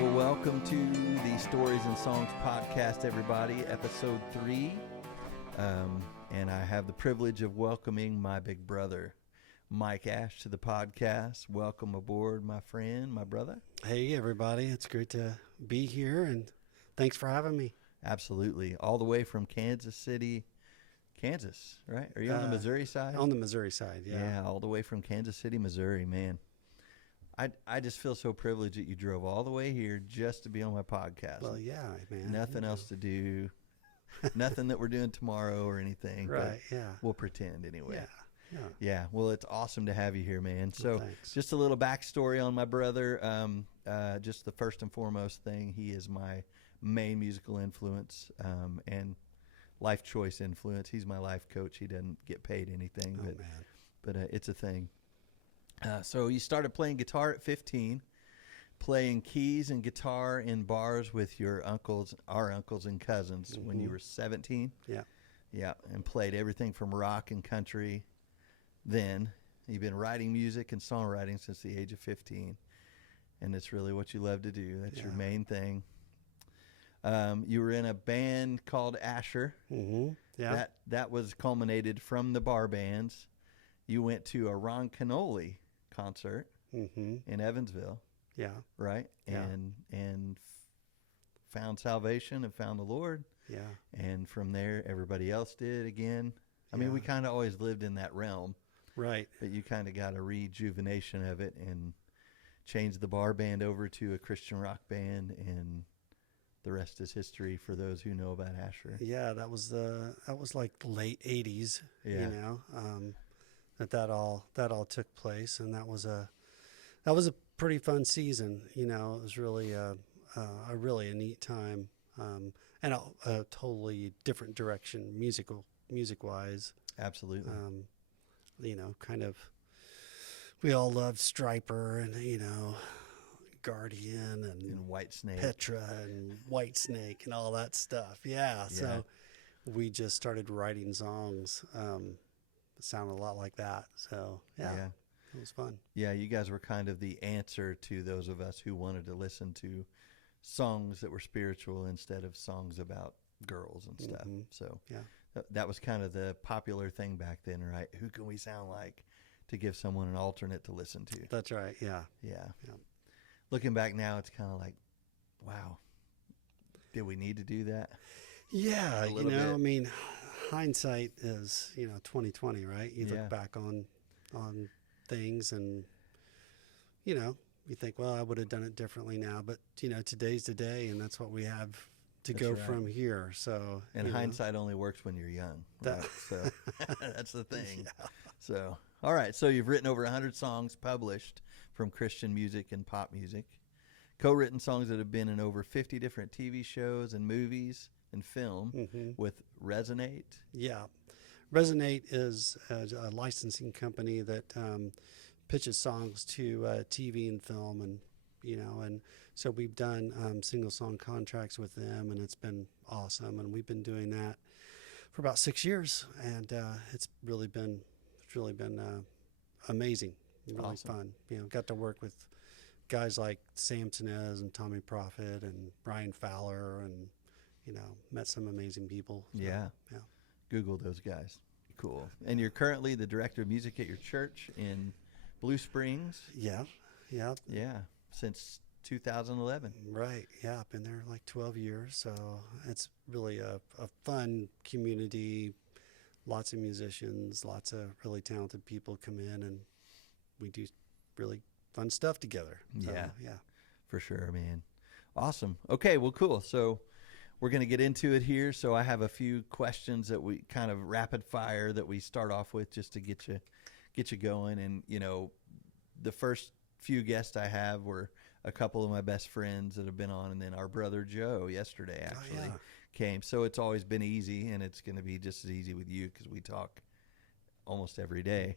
Well, welcome to the Stories and Songs podcast, everybody, episode 3. And I have the privilege of welcoming my big brother, Mike Ash, to the podcast. Welcome aboard, my friend, my brother. Hey, everybody. It's great to be here, and thanks for having me. Absolutely. All the way from Kansas City, Kansas, right? Are you on the Missouri side? On the Missouri side, yeah. Yeah, all the way from Kansas City, Missouri, man. I just feel so privileged that you drove all the way here just to be on my podcast. Well, yeah, man. Nothing else to do. Nothing that we're doing tomorrow or anything. Right, yeah. We'll pretend anyway. Yeah. Well, it's awesome to have you here, man. Well, So thanks. just a little backstory on my brother. Just the first and foremost thing, he is my main musical influence and life choice influence. He's my life coach. He doesn't get paid anything, but it's a thing. So you started playing guitar at 15, playing keys and guitar in bars with your uncles, our uncles and cousins when you were 17. Yeah. Yeah, and played everything from rock and country. Then you've been writing music and songwriting since the age of 15, and it's really what you love to do. That's your main thing. You were in a band called Asher. Mm-hmm. Yeah. That was culminated from the bar bands. You went to a Ron Canoli concert in Evansville. Yeah. Right? Yeah. And found salvation and found the Lord. Yeah. And from there, everybody else did again. I mean, we kind of always lived in that realm. Right. But you kind of got a rejuvenation of it and changed the bar band over to a Christian rock band, and the rest is history for those who know about Asher. Yeah, that was like the late 80s, Yeah. you know, that all took place, and that was a pretty fun season, you know. It was really a neat time, and a totally different direction music-wise. Absolutely. You know, kind of, we all loved Stryper and, you know, Guardian and Whitesnake. Petra and Whitesnake and all that stuff. Yeah. So we just started writing songs that sounded a lot like that. So yeah, it was fun. Yeah, you guys were kind of the answer to those of us who wanted to listen to songs that were spiritual instead of songs about girls and stuff. So that was kind of the popular thing back then, right? Who can we sound like to give someone an alternate to listen to? That's right. Yeah. Yeah. Looking back now, it's kind of like, wow, did we need to do that? Yeah, A little you know, bit. I mean, hindsight is, you know, 2020, right? You look back on things and, you know, you think, well, I would have done it differently now, but you know, today's the day, and that's what we have to That's go right. from here. So, And you know. hindsight only works when you're young. That- Right? So that's the thing. So, all right. So you've written over 100 songs published from Christian music and pop music, co-written songs that have been in over 50 different TV shows and movies and film with Resonate. Yeah. Resonate is a licensing company that pitches songs to TV and film, and you know, and so we've done single song contracts with them, and it's been awesome. And we've been doing that for about 6 years, and it's really been amazing, really Awesome. fun. You know, got to work with guys like Sam Sinez and Tommy Prophet and Brian Fowler, and you know, met some amazing people. So, Yeah. Google those guys. Cool. And you're currently the director of music at your church in Blue Springs. Yeah. Yeah. Since 2011. Right. Yeah. I've been there like 12 years. So it's really a fun community. Lots of musicians, lots of really talented people come in, and we do really fun stuff together. So, Yeah. Yeah. For sure, man. Awesome. Okay, well, cool. So we're going to get into it here. So I have a few questions that we kind of rapid fire that we start off with just to get you going. And, you know, the first few guests I have were a couple of my best friends that have been on, and then our brother Joe yesterday actually came. So it's always been easy, and it's going to be just as easy with you because we talk almost every day.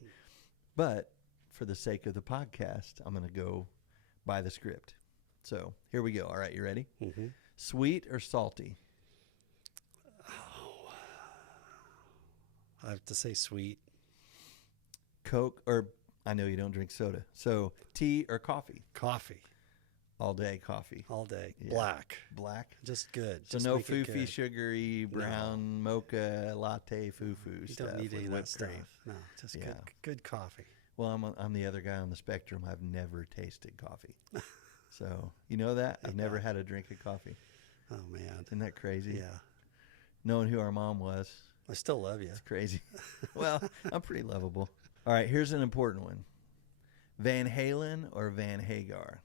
But for the sake of the podcast, I'm going to go by the script. So here we go. All right, you ready? Mm-hmm. Sweet or salty? I have to say sweet. Coke, or I know you don't drink soda. So tea or coffee? Coffee. All day coffee. all day. Yeah. Black, Black. just good. So Just no make it foofy, good. sugary, brown, mocha, latte, foo-foo You stuff don't need with any of that whipped stuff. cream. No, just Yeah. good coffee. Well, I'm the other guy on the spectrum. I've never tasted coffee. So, you know that? I've never had a drink of coffee. Oh man, Isn't that crazy? yeah. Knowing who our mom was, I still love you. it's crazy. Well, I'm pretty lovable. All right, here's an important one. Van Halen or Van Hagar?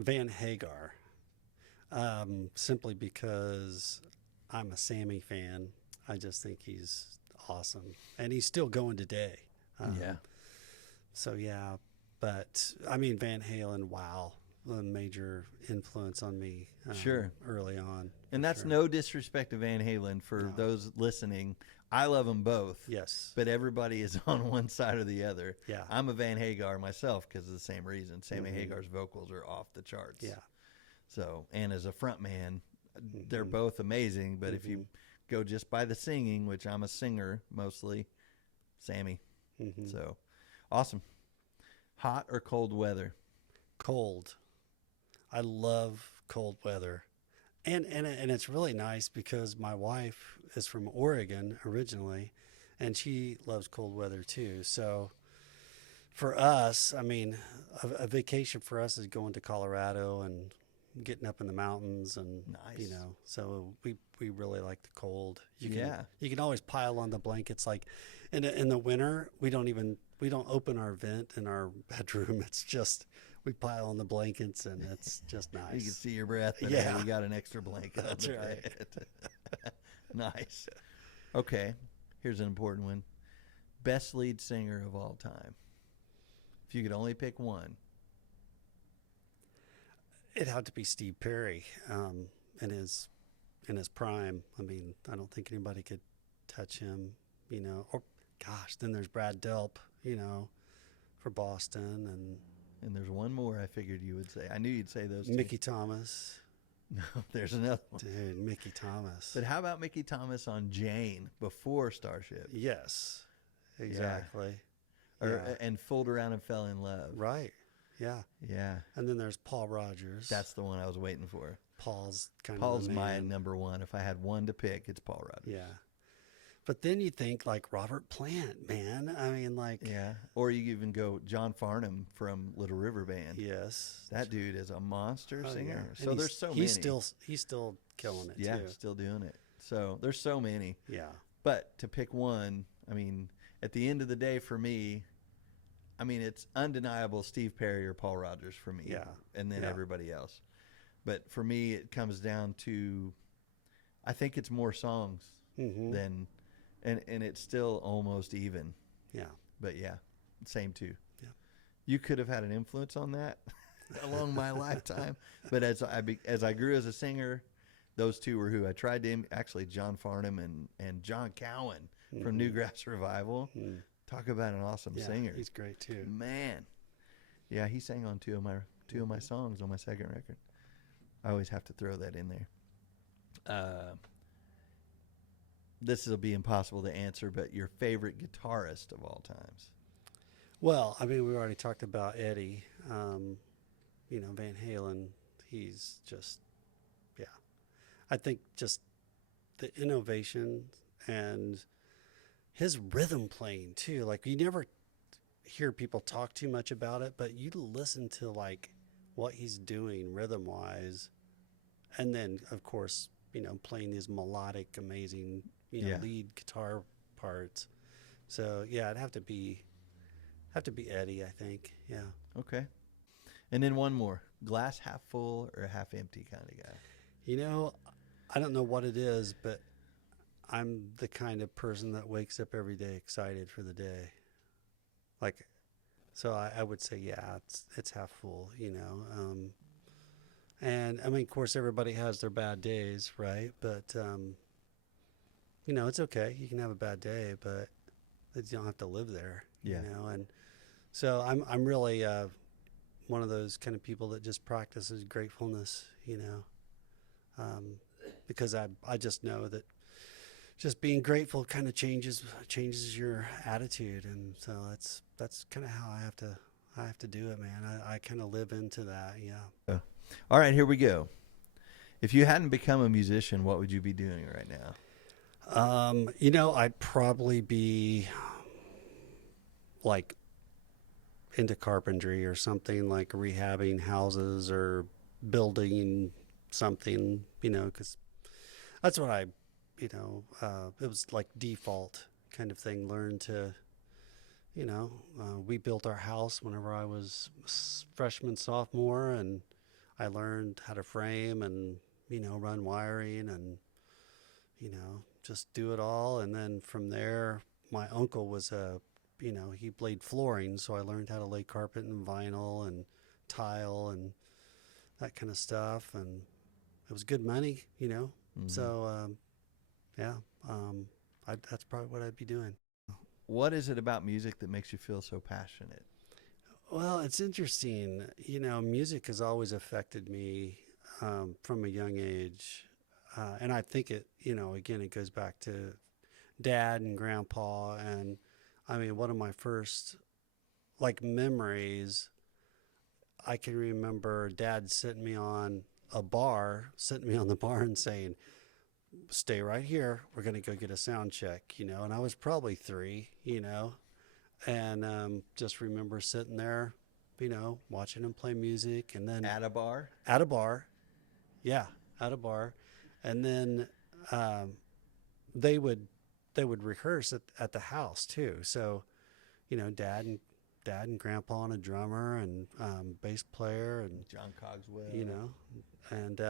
Van Hagar, simply because I'm a Sammy fan. I just think he's awesome, and he's still going today. Yeah. So yeah, but I mean Van Halen. Wow, a major influence on me. Sure. Early on, And that's sure. no disrespect to Van Halen for No. those listening. I love them both. Yes. But everybody is on one side or the other. Yeah. I'm a Van Hagar myself because of the same reason. Sammy Mhm. Hagar's vocals are off the charts. Yeah. So, and as a front man, they're Mhm. both amazing. But if you go just by the singing, which I'm a singer mostly, Sammy. Mhm. So, awesome. Hot or cold weather? Cold. I love cold weather. And it's really nice because my wife is from Oregon originally, and she loves cold weather too. So for us, I mean, a vacation for us is going to Colorado and getting up in the mountains, and Nice. so we really like the cold. Yeah. You can always pile on the blankets. Like in the winter, we don't open our vent in our bedroom. It's just we pile on the blankets, and it's just nice. You can see your breath. But Yeah. hey, you got an extra blanket. That's on the right. bed. Nice. Okay. Here's an important one. Best lead singer of all time. If you could only pick one. It had to be Steve Perry, in his prime. I mean, I don't think anybody could touch him. Or gosh, then there's Brad Delp. For Boston, And there's one more I figured you would say. I knew you'd say those two. and Mickey Thomas. No, there's another one. Dude, Mickey Thomas. But how about Mickey Thomas on Jane before Starship? Yes, exactly. Or, Yeah. And Fooled Around and Fell in Love. Right. Yeah. Yeah. And then there's Paul Rogers. That's the one I was waiting for. Paul's kind Paul's of the my man. number one. If I had one to pick, it's Paul Rogers. Yeah. But then you think like Robert Plant, man. I mean, like, Yeah. Or you even go John Farnham from Little River Band. yes, That dude is a monster Oh, singer. yeah. So And there's so he's many. he's still killing it Yeah, too. still doing it. So there's so many. Yeah. But to pick one, I mean, at the end of the day for me, I mean, it's undeniable Steve Perry or Paul Rogers for me. Yeah. And then Yeah. everybody else. But for me, it comes down to, I think it's more songs Mm-hmm. than, and it's still almost even. Yeah. But yeah, same too. Yeah. You could have had an influence on that along my lifetime. But as I grew as a singer, those two were who I tried to actually John Farnham and John Cowan from Newgrass Revival. Mm. Talk about an awesome Yeah, singer. he's great too. Man. Yeah, he sang on two of my songs on my second record. I always have to throw that in there. This will be impossible to answer, but your favorite guitarist of all times? Well, I mean, we already talked about Eddie. Van Halen. He's just, yeah. I think just the innovation and his rhythm playing too. Like you never hear people talk too much about it, but you listen to like what he's doing rhythm wise, and then of course playing these melodic, amazing Yeah. lead guitar parts. So yeah, it'd have to be Eddie, I think. Yeah. Okay. And then one more. Glass half full or half empty kind of guy? I don't know what it is, but I'm the kind of person that wakes up every day excited for the day. Like, so I would say, yeah, it's half full, and I mean, of course, everybody has their bad days, right? But, it's okay. You can have a bad day, but you don't have to live there, Yeah. and so I'm really, one of those kind of people that just practices gratefulness, because I just know that just being grateful kind of changes your attitude, and so that's kind of how I I have to do it, man. I kind of live into that. Yeah. All right, here we go. If you hadn't become a musician, what would you be doing right now? I'd probably be like into carpentry or something, like rehabbing houses or building something, because that's what it was like default kind of thing. Learn to, we built our house whenever I was freshman, sophomore, and I learned how to frame and, run wiring and, just do it all. And then from there, my uncle was he laid flooring, so I learned how to lay carpet and vinyl and tile and that kind of stuff. And it was good money, Mm-hmm. So, that's probably what I'd be doing. What is it about music that makes you feel so passionate? Well, it's interesting. Music has always affected me from a young age. And I think again, it goes back to dad and grandpa. And I mean, one of my first memories, I can remember dad sitting me on the bar and saying, stay right here. We're going to go get a sound check, and I was probably 3, and just remember sitting there, watching him play music. And then At a bar? At a bar. Yeah, at a bar. And then they would rehearse at the house too. So, dad and grandpa and a drummer and bass player and John Cogswell. And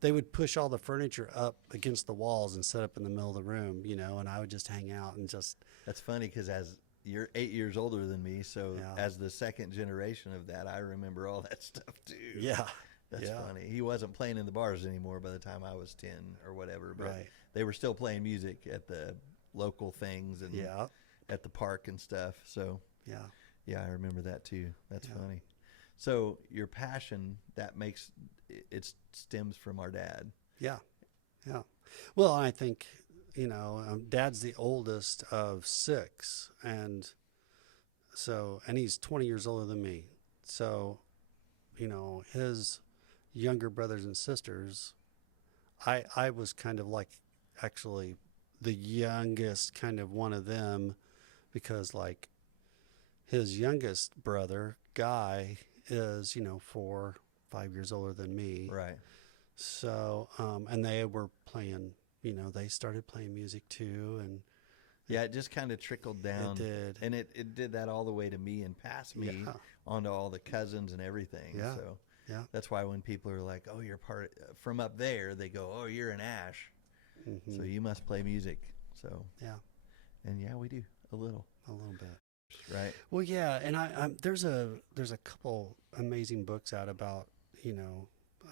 they would push all the furniture up against the walls and set up in the middle of the room, and I would just hang out and just. That's funny because as you're 8 years older than me, so Yeah. as the second generation of that, I remember all that stuff too. Yeah. That's funny. He wasn't playing in the bars anymore by the time I was 10 or whatever, but Right. they were still playing music at the local things and Yeah. at the park and stuff. So Yeah. I remember that too. That's Yeah. funny. So your passion it stems from our dad. Yeah. Yeah. Well, I think, dad's the oldest of 6. And he's 20 years older than me. So, his younger brothers and sisters, I was kind of like actually the youngest kind of one of them, because his youngest brother, Guy, is, 4, 5 years older than me. Right. So, and they were playing, they started playing music too. And yeah, it just kind of trickled down. It did. And it did that all the way to me and past me onto all the cousins and everything. Yeah. So Yeah. that's why when people are like, oh, you're from up there, they go, oh, you're an Ash. Mm-hmm. So you must play music. So, Yeah. And yeah, we do a little bit. right. Well, yeah. And there's a couple amazing books out about,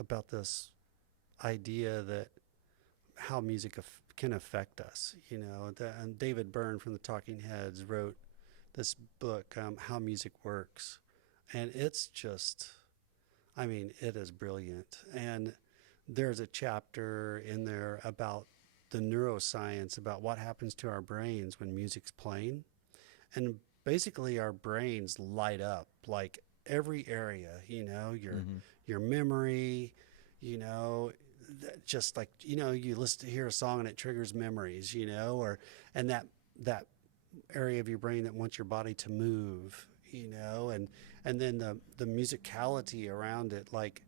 about this idea that how music can affect us, and David Byrne from the Talking Heads wrote this book, How Music Works. And it's just, it is brilliant. And there's a chapter in there about the neuroscience, about what happens to our brains when music's playing. And basically our brains light up, like every area, your memory, just like, you hear a song and it triggers memories, and that area of your brain that wants your body to move, and then the musicality around it, like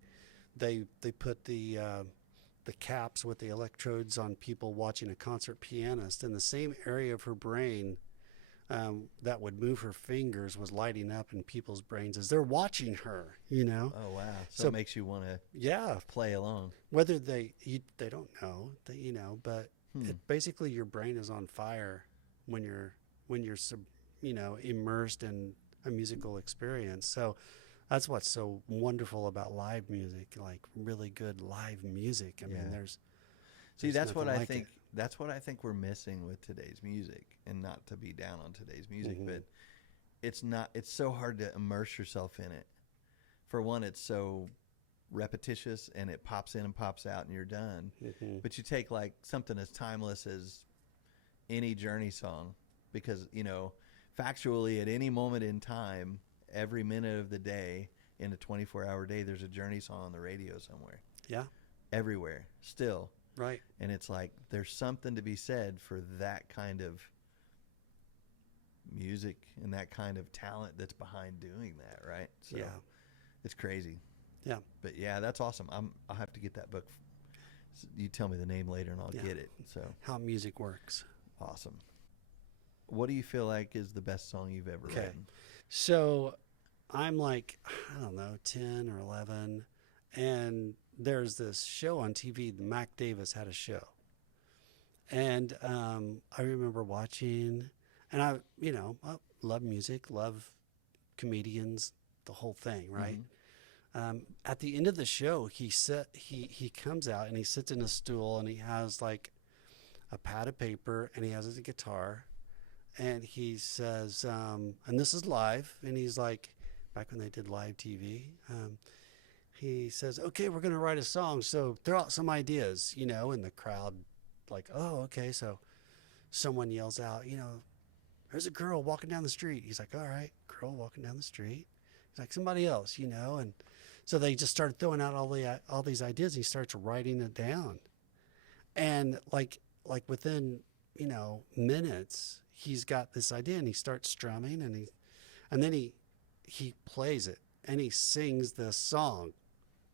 they put the caps with the electrodes on people watching a concert pianist, and the same area of her brain that would move her fingers was lighting up in people's brains as they're watching her, Oh, wow. So it makes you want to play along. Whether they don't know, but it basically your brain is on fire when you're immersed in a musical experience. So that's what's so wonderful about live music, like really good live music. I mean, there's that's what I like think. it. That's what I think we're missing with today's music, and not to be down on today's music, but it's so hard to immerse yourself in it. For one, it's so repetitious and it pops in and pops out and you're done. But you take like something as timeless as any Journey song, because, factually at any moment in time, every minute of the day in a 24-hour day, there's a Journey song on the radio somewhere. Yeah. Everywhere, still. Right. And it's like there's something to be said for that kind of music and that kind of talent that's behind doing that, right? So Yeah. it's crazy. Yeah. But yeah, that's awesome. I'll have to get that book. You tell me the name later and I'll get it. So How Music Works. awesome. What do you feel like is the best song you've ever written? So I'm like, I don't know, 10 or 11. And there's this show on TV. Mac Davis had a show. And I remember watching, and I love music, love comedians, the whole thing, right? At the end of the show, he comes out and he sits in a stool and he has like a pad of paper and he has his guitar. And he says, and this is live, and he's like, back when they did live TV, he says, okay, we're going to write a song, so throw out some ideas, and the crowd like, oh, okay. So someone yells out, there's a girl walking down the street. He's like, all right, girl walking down the street. He's like, somebody else, and so they just started throwing out all these ideas. He starts writing it down. And like within, minutes, he's got this idea and he starts strumming and then he plays it and he sings this song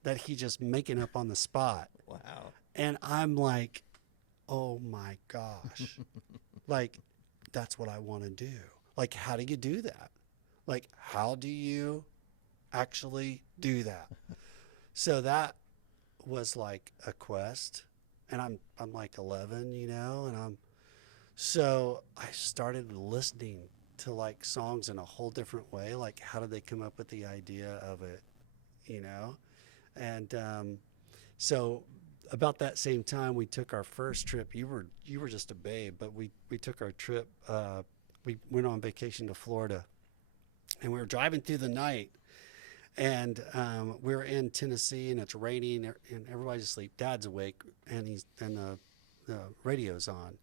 that he just making up on the spot. Wow. And I'm like, oh my gosh. Like, that's what I want to do. Like, how do you do that? Like, how do you actually do that? So that was like a quest. And I'm like 11, and so I started listening to like songs in a whole different way. Like, how did they come up with the idea of it, And so about that same time, we took our first trip. You were just a babe, but we took our trip. We went on vacation to Florida, and we were driving through the night, and we were in Tennessee, and it's raining, and everybody's asleep. Dad's awake, and the radio's on.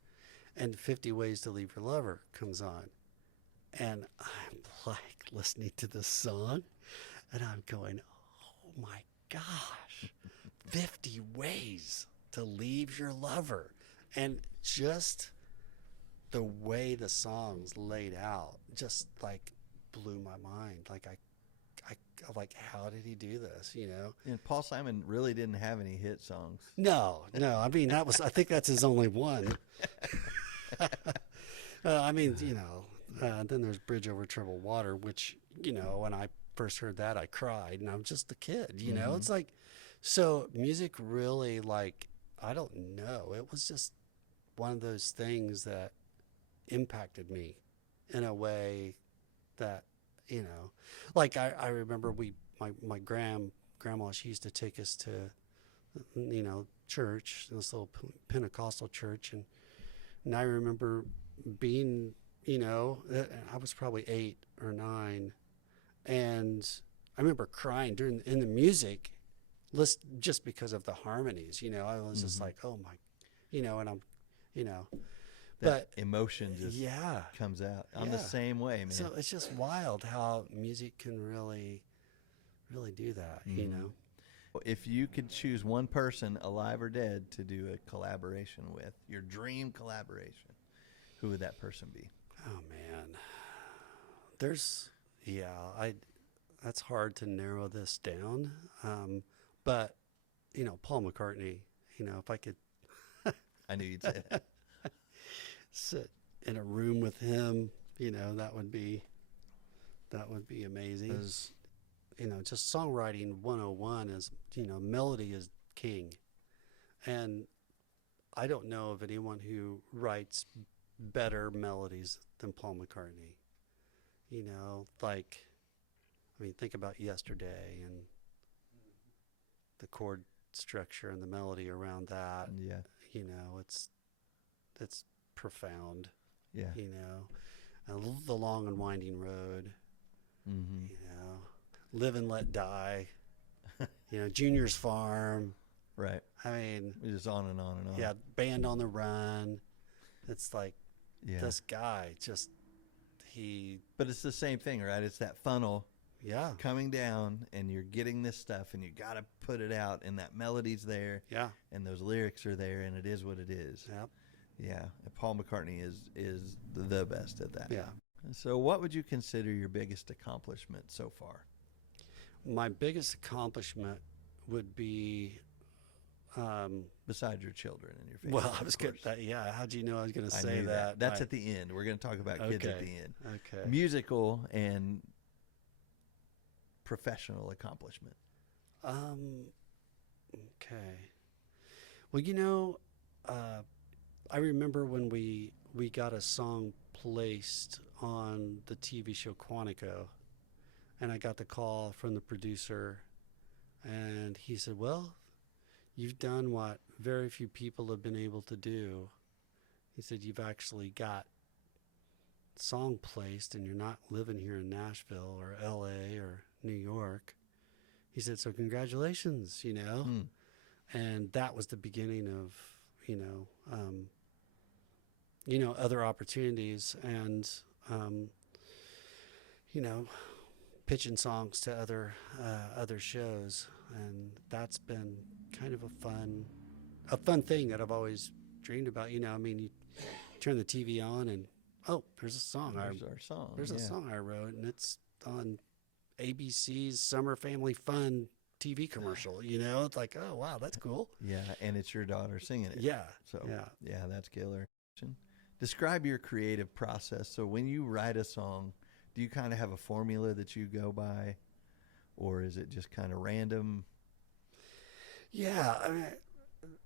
And 50 Ways to Leave Your Lover comes on. And I'm like listening to this song and I'm going, oh my gosh, 50 ways to leave your lover. And just the way the song's laid out just like blew my mind. Like I like, how did he do this? And Paul Simon really didn't have any hit songs. No. I mean, I think that's his only one. Then there's Bridge Over Troubled Water, which, when I first heard that, I cried, and I'm just a kid, It's like, so music really, like, I don't know. It was just one of those things that impacted me in a way that, like I remember my grandma, she used to take us to, church, this little Pentecostal church, and I remember being, I was probably 8 or 9, and I remember crying in the music, just because of the harmonies. I was just like, oh my, and I'm, That emotion just yeah, comes out. I'm the same way, man. So it's just wild how music can really, really do that. If you could choose one person, alive or dead, to do a collaboration with, your dream collaboration, who would that person be? Oh man, that's hard to narrow this down. But Paul McCartney, if I could I knew you'd say that. sit in a room with him, that would be amazing. Just songwriting 101 is, melody is king. And I don't know of anyone who writes better melodies than Paul McCartney. Think about Yesterday and the chord structure and the melody around that. Yeah. It's profound. Yeah. The Long and Winding Road. Mm-hmm. Live and Let Die. Junior's Farm. Right. I mean, just on and on and on. Yeah, Band on the Run. It's like this guy But it's the same thing, right? It's that funnel. Yeah. coming down, and you're getting this stuff, and you got to put it out, and that melody's there, Yeah. and those lyrics are there, and it is what it is. Yep. Yeah, and Paul McCartney is the best at that. Yeah. So, what would you consider your biggest accomplishment so far? My biggest accomplishment would be, Besides your children and your family. well, I was good. Yeah. How'd you know I was going to I say knew that? That's at the end. We're going to talk about kids at Okay. the end. Okay. Musical and professional accomplishment. Okay. Well, I remember when we got a song placed on the TV show Quantico, and I got the call from the producer, and he said, "Well, you've done what very few people have been able to do." He said, "You've actually got song placed, and you're not living here in Nashville or LA or New York." He said, "So congratulations, And that was the beginning of, other opportunities and, pitching songs to other shows. And that's been kind of a fun thing that I've always dreamed about. You turn the TV on and, oh, there's a song. There's our song. There's a song I wrote, and it's on ABC's Summer Family Fun TV commercial. It's like, oh wow, that's cool. Yeah, and it's your daughter singing it. Yeah. So yeah, that's killer. Describe your creative process. So when you write a song, do you kind of have a formula that you go by, or is it just kind of random? Yeah, I mean,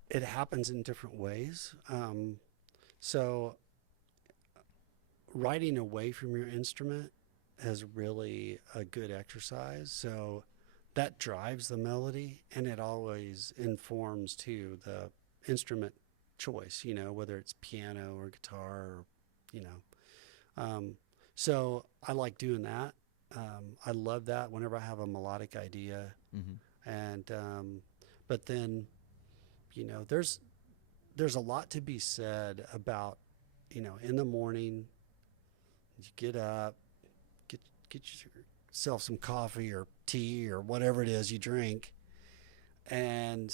it happens in different ways. So writing away from your instrument is really a good exercise. So that drives the melody, and it always informs too the instrument choice, whether it's piano or guitar or, so I like doing that. I love that whenever I have a melodic idea. Mm-hmm. And, but then, there's a lot to be said about, in the morning, you get up, get yourself some coffee or tea or whatever it is you drink, and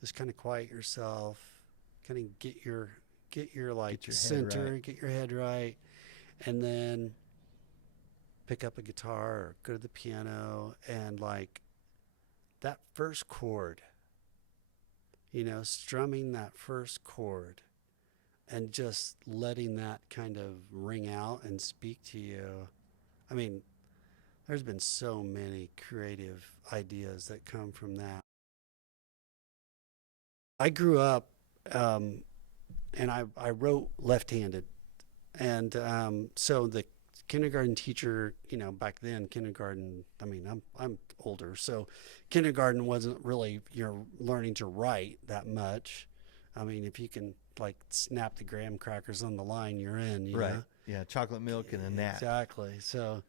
just kind of quiet yourself, kind of get your center, get your head right, and then pick up a guitar or go to the piano, and that first chord, strumming that first chord and just letting that kind of ring out and speak to you. I mean, there's been so many creative ideas that come from that. I grew up, and I wrote left-handed, and so the kindergarten teacher, back then kindergarten. I mean, I'm older, so kindergarten wasn't really learning to write that much. I mean, if you can snap the graham crackers on the line, you're in. You right. know? Yeah, chocolate milk and a nap. Exactly. So,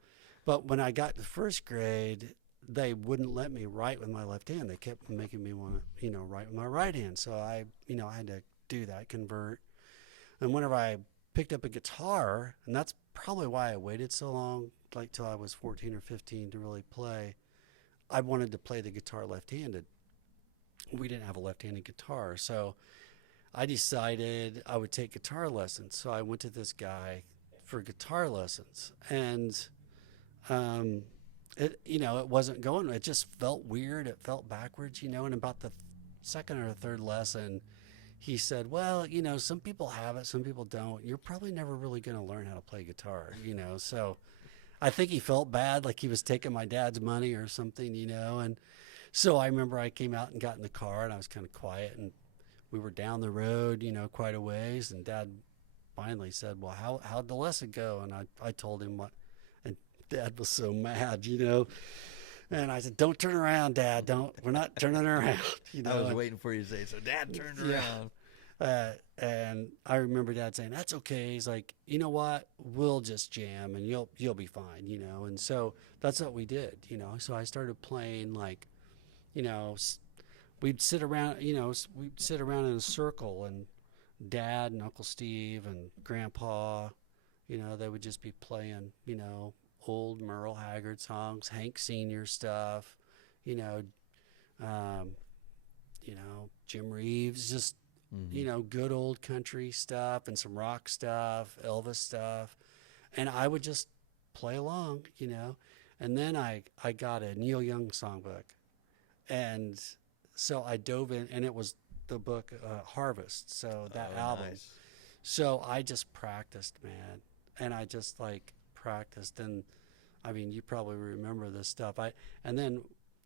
but when I got to first grade, they wouldn't let me write with my left hand. They kept making me want to, write with my right hand. So I had to do that, convert. And whenever I picked up a guitar, and that's probably why I waited so long, till I was 14 or 15 to really play, I wanted to play the guitar left-handed. We didn't have a left-handed guitar. So I decided I would take guitar lessons. So I went to this guy for guitar lessons, and it wasn't going. It just felt weird. It felt backwards, and about the second or third lesson, he said, well, some people have it, some people don't. You're probably never really going to learn how to play guitar, So I think he felt bad, like he was taking my dad's money or something, And so I remember I came out and got in the car, and I was kind of quiet, and we were down the road, quite a ways, and Dad finally said, well, how'd the lesson go? And I told him what, and Dad was so mad, And I said, don't turn around, Dad. We're not turning around. I was waiting for you to say, so Dad turned around. And I remember Dad saying, that's okay. He's like, you know what? We'll just jam and you'll be fine, And so that's what we did, So I started playing we'd sit around, in a circle, and Dad and Uncle Steve and Grandpa, they would just be playing, old Merle Haggard songs, Hank Sr. stuff, you know, um, Jim Reeves, just, good old country stuff and some rock stuff, Elvis stuff. And I would just play along, And then I got a Neil Young songbook. And so I dove in, and it was the book Harvest, so that album. Nice. So I just practiced, man. And I just practiced. And I mean, you probably remember this stuff. And then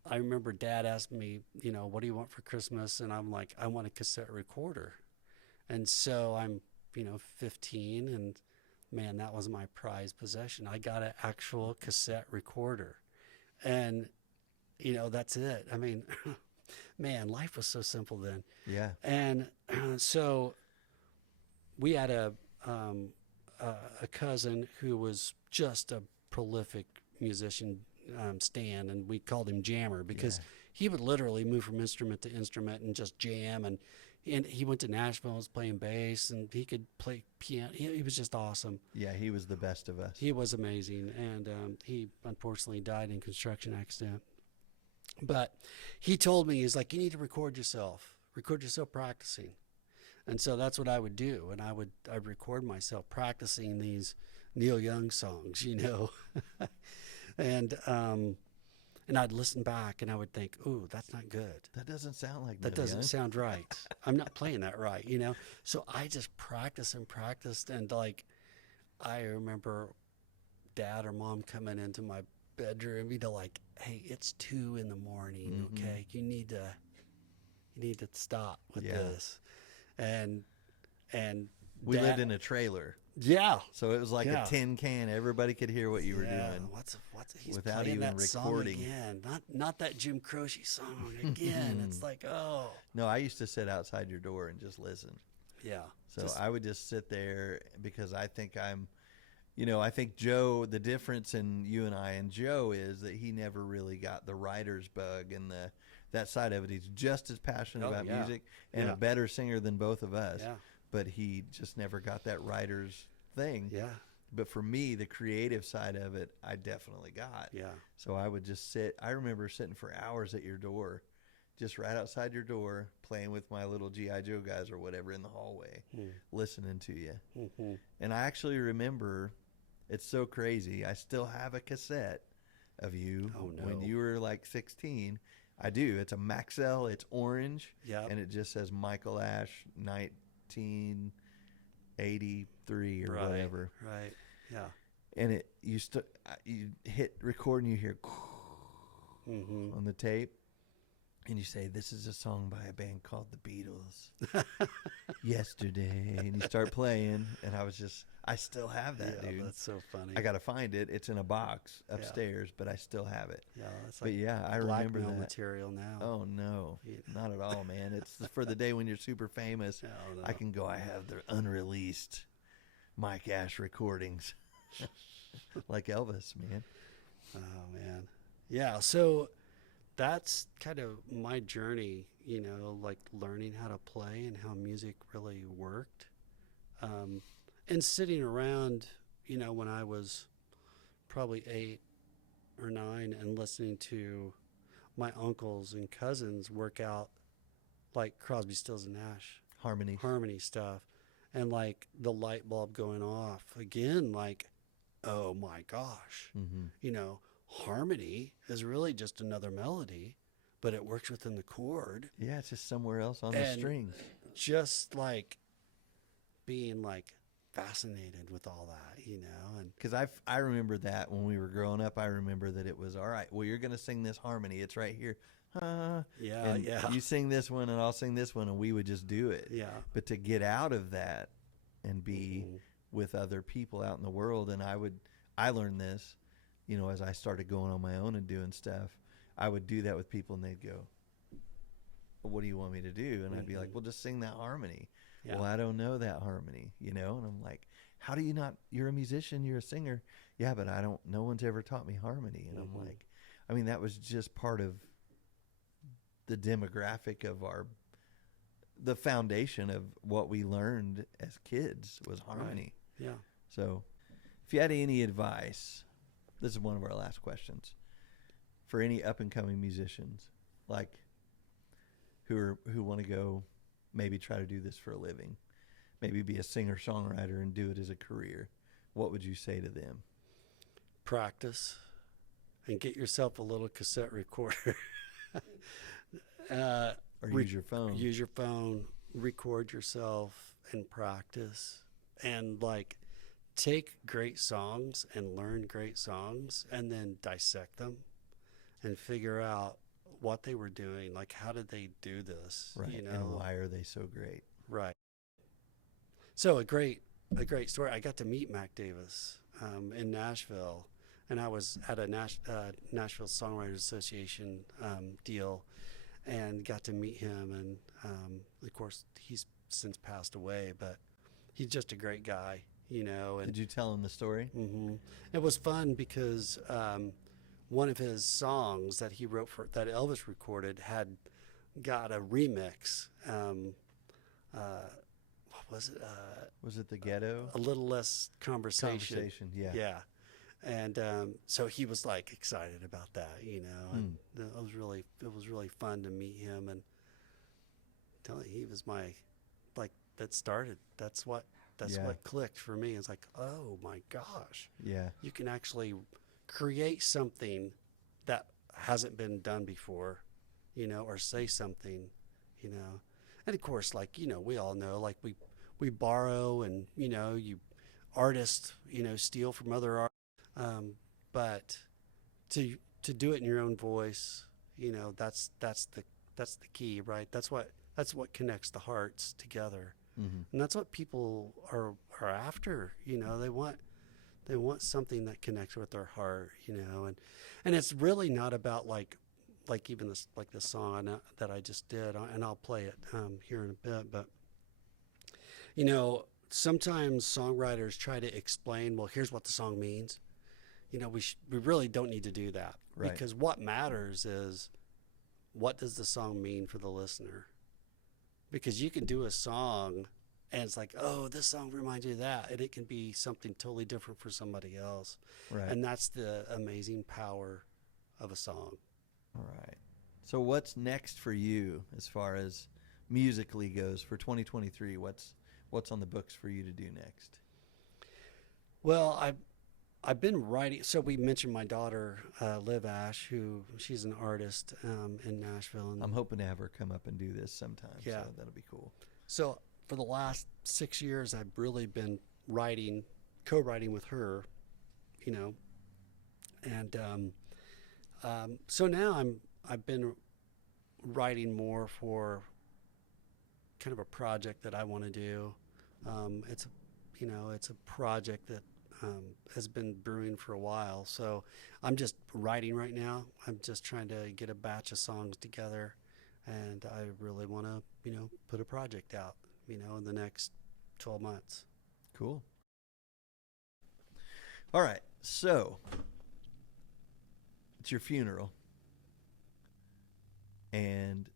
I remember Dad asked me, what do you want for Christmas? And I'm like, I want a cassette recorder. And so I'm, 15, and man, that was my prized possession. I got an actual cassette recorder. And, that's it. I mean, man, life was so simple then. Yeah. And so we had a cousin who was just a prolific musician, Stan, and we called him Jammer because he would literally move from instrument to instrument and just jam. And he went to Nashville, was playing bass, and he could play piano. He was just awesome. Yeah, he was the best of us. He was amazing, and he unfortunately died in a construction accident. But he told me, he's like, you need to record yourself practicing. And so that's what I would do, and I'd record myself practicing these Neil Young songs, and I'd listen back and I would think, ooh, that's not good. That doesn't sound like that. Doesn't sound right. I'm not playing that right, So I just practiced and practiced, and I remember Dad or Mom coming into my bedroom, hey, it's 2 a.m, okay? You need to stop with this. And we lived in a trailer. Yeah. So it was like a tin can. Everybody could hear what you were doing. What's he's without playing even that recording. Song again. Not that Jim Croce song again. It's like, oh. No, I used to sit outside your door and just listen. Yeah. So I would just sit there because I think I think Joe, the difference in you and I and Joe is that he never really got the writer's bug and that side of it. He's just as passionate about music and a better singer than both of us. Yeah. But he just never got that writer's thing. Yeah. But for me, the creative side of it, I definitely got. Yeah. So I would just sit. I remember sitting for hours at your door, just right outside your door, playing with my little G.I. Joe guys or whatever in the hallway, listening to you. Mm-hmm. And I actually remember, it's so crazy, I still have a cassette of you when you were like 16. I do. It's a Maxell. It's orange. Yeah. And it just says Michael Ash 1983 or whatever. Right. Yeah. And you hit record and you hear on the tape, and you say, "This is a song by a band called the Beatles." Yesterday, and you start playing, and I still have that, dude. That's so funny. I gotta find it. It's in a box upstairs, but I still have it. Yeah, that's like I remember that material now. Oh no, not at all, man. It's for the day when you're super famous. No. I can go. I have the unreleased Mike Ash recordings, like Elvis, man. Oh man, yeah. So that's kind of my journey, like learning how to play and how music really worked. And sitting around, when I was probably 8 or 9 and listening to my uncles and cousins work out like Crosby, Stills and Nash harmony stuff, and like the light bulb going off again, like, oh my gosh, harmony is really just another melody, but it works within the chord. Yeah, it's just somewhere else on the strings. Just like being like fascinated with all that, and because I remember that when we were growing up. I remember that it was all right. Well, you're gonna sing this harmony. It's right here. Yeah. You sing this one, and I'll sing this one, and we would just do it. Yeah. But to get out of that and be with other people out in the world, and I learned this, as I started going on my own and doing stuff. I would do that with people, and they'd go, "What do you want me to do?" And I'd be like, "Well, just sing that harmony." Yeah. Well, I don't know that harmony, and I'm like, "How do you not? You're a musician, you're a singer." Yeah, but no one's ever taught me harmony. And I'm like, that was just part of the demographic of the foundation of what we learned as kids was harmony. Right. Yeah. So if you had any advice, this is one of our last questions. For any up and coming musicians, like who want to go, maybe try to do this for a living, maybe be a singer songwriter and do it as a career, what would you say to them? Practice and get yourself a little cassette recorder. Or use your phone. Use your phone, record yourself, and practice. And like, take great songs and learn great songs, and then dissect them, and figure out what they were doing. Like, how did they do this? Right. You know? And why are they so great? Right. So a great story. I got to meet Mac Davis in Nashville, and I was at a Nashville Songwriters Association deal, and got to meet him. And of course, he's since passed away, but he's just a great guy, you know. And did you tell him the story? Mm-hmm. It was fun because one of his songs that he wrote that Elvis recorded had got a remix. What was it? Was it The Ghetto? A Little Less Conversation. Yeah. Yeah. And so he was like excited about that, you know. And it was really fun to meet him, and he was my, like, that started. That's what clicked for me. It's like, oh my gosh. Yeah. You can actually create something that hasn't been done before, you know, or say something, you know. And of course, like, you know, we all know, like, we borrow, and, you know, artists, you know, steal from other artists. But to do it in your own voice, you know, that's the key, right? That's what connects the hearts together. Mm-hmm. And that's what people are after, you know. They want something that connects with their heart, you know. And it's really not about like even this song that I just did, and I'll play it here in a bit. But, you know, sometimes songwriters try to explain, well, here's what the song means. You know, we really don't need to do that, right? Because what matters is, what does the song mean for the listener? Because you can do a song and it's like, oh, this song reminds you of that, and it can be something totally different for somebody else. Right. And that's the amazing power of a song. All right. So what's next for you as far as musically goes for 2023? What's on the books for you to do next? Well, I've been writing. So we mentioned my daughter, Liv Ash, she's an artist in Nashville. And I'm hoping to have her come up and do this sometime. Yeah. So that'll be cool. So for the last 6 years, I've really been co-writing with her, you know. And so now I've been writing more for kind of a project that I want to do. It's a project that has been brewing for a while. So I'm just writing right now. I'm just trying to get a batch of songs together, and I really want to, you know, put a project out, you know, in the next 12 months. Cool. All right. So it's your funeral, and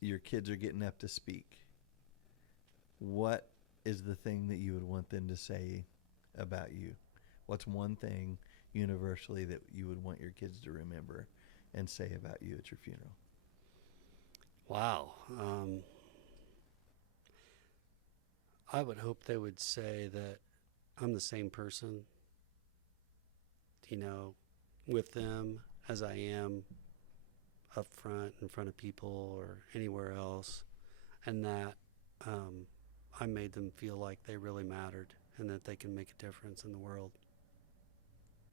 your kids are getting up to speak. What is the thing that you would want them to say about you? What's one thing universally that you would want your kids to remember and say about you at your funeral? Wow. I would hope they would say that I'm the same person, you know, with them as I am up front, in front of people or anywhere else, and that I made them feel like they really mattered and that they can make a difference in the world.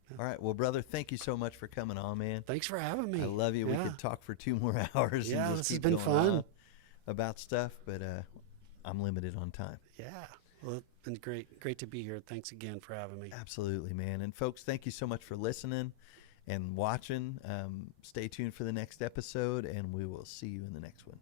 Yeah. All right. Well, brother, thank you so much for coming on, man. Thanks for having me. I love you. Yeah. We could talk for 2 more hours. Yeah, and just this keep has been going fun on about stuff, but I'm limited on time. Yeah. Well, it's been great to be here. Thanks again for having me. Absolutely, man. And folks, thank you so much for listening and watching. Stay tuned for the next episode, and we will see you in the next one.